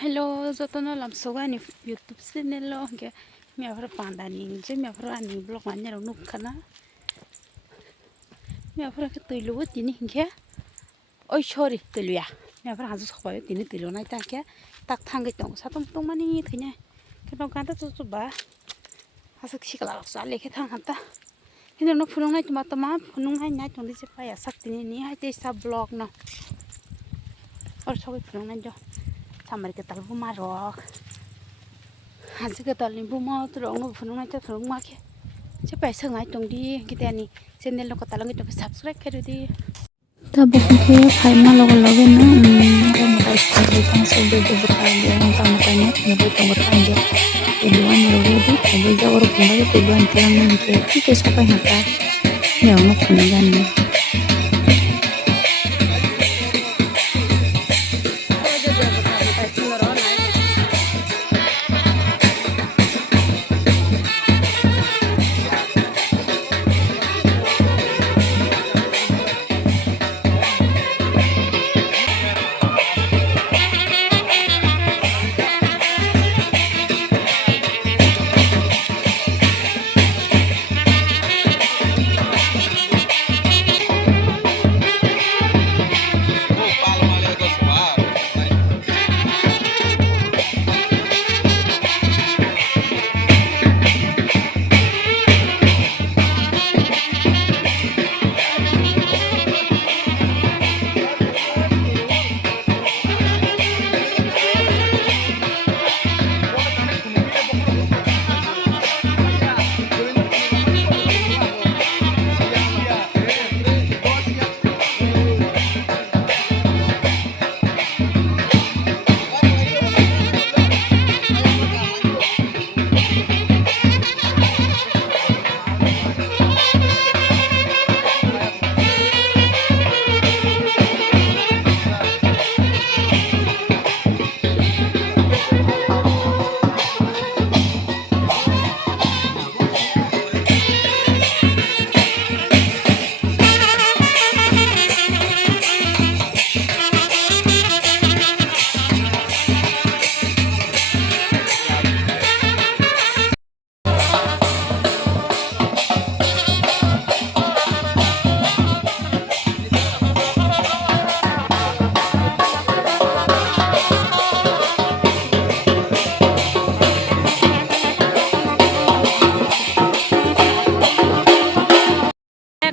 Hello, jotono lam sogani YouTube channel lo ke mi afro panda ni je mi afro ani blog man nyaro nuk kana mi afro ke tuilu tini ke oi sorry tuilu ya mi afro hazu khba tini tuilu nai ta ke tak thangai tong satom tong mani thine ke no kanta chu ba hasuk sikala sa lekhe thang hata hino no phunung nai tama phunung nai tong li je pa ya sak tini ni hai te sa blog no or sogai phunung nai jo samar ke tal bu marok hasil ke tal ni bu mau terong no phunung nai ta phunung ma ke che pai sang ngai tong di kita ni channel lo ko talang to subscribe kare di ta bu ke final lo lage na ta mata style ta so de de bata de ta mata ne ne de tong bata de peluan lo de de ja or bunda de peluan tiang ni ke sa pa hata ne no phunung gan ni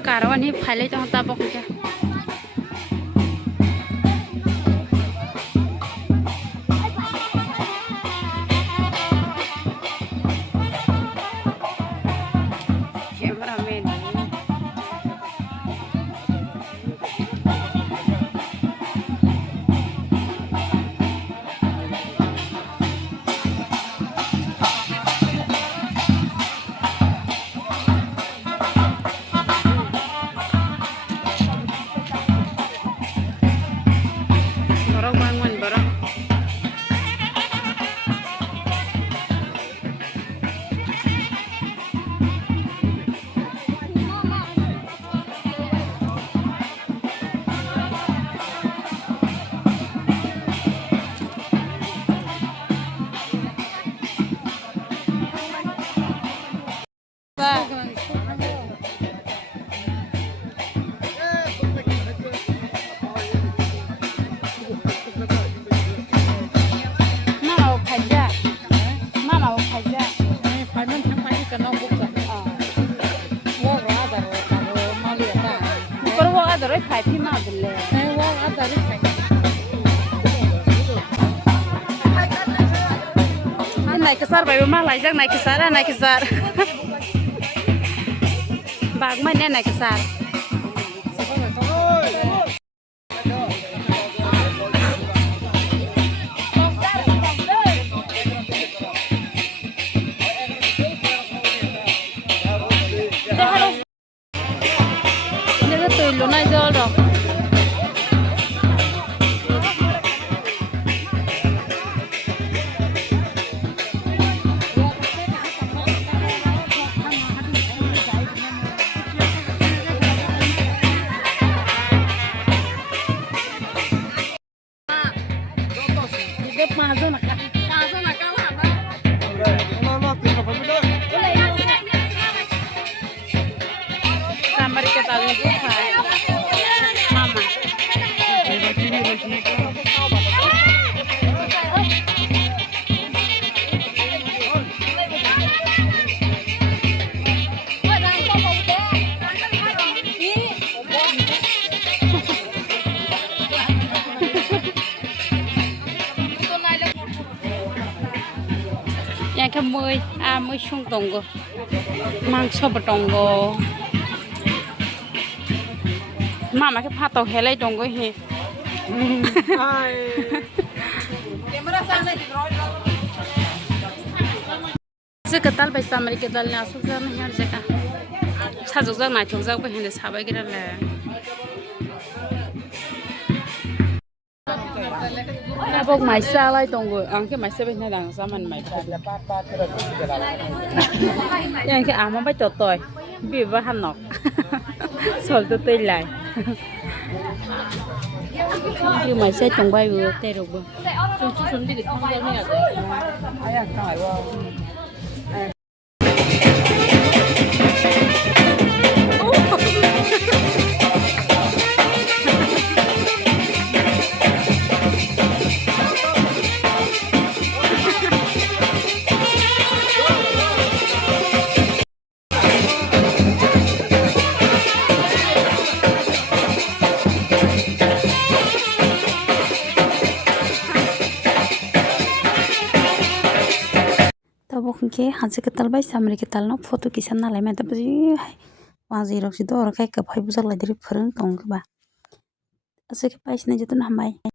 karawan hi phale to ta bok ke cameraman borok bangun borok mama o khaja por wa adoro khai thi ma bille nai ka sar bai ma lai jak nai ka sar bag ma ne nai ka sar ne tôi lo nai do rồi Samari kita lupa. Mama. Yang kemui, mui sung tonggo, mang sob tonggo. Mama cái pha tàu hè lấy tonggo he. Sẽ cái tal bây giờ mình cái tal nhà số giờ mình nhớ cái sao số giờ này số giờ bây giờ sao bây cái là cái bốc máy xa lấy tonggo, ăn cái máy xa bên này đang sao mình máy bốc. Yang cái áo mà bây giờ tôi bị vỡ hẳn nọc, sầu tôi lại. Cái máy xe trồng bay vừa tê rồi vừa. Bukan ke hasil ketal bay sambil ketal no foto kisan nalai mata beri wajib rok sido orang kayak kepai busuk lagi dari perang tong ke ba asal kepai sini jatuh namai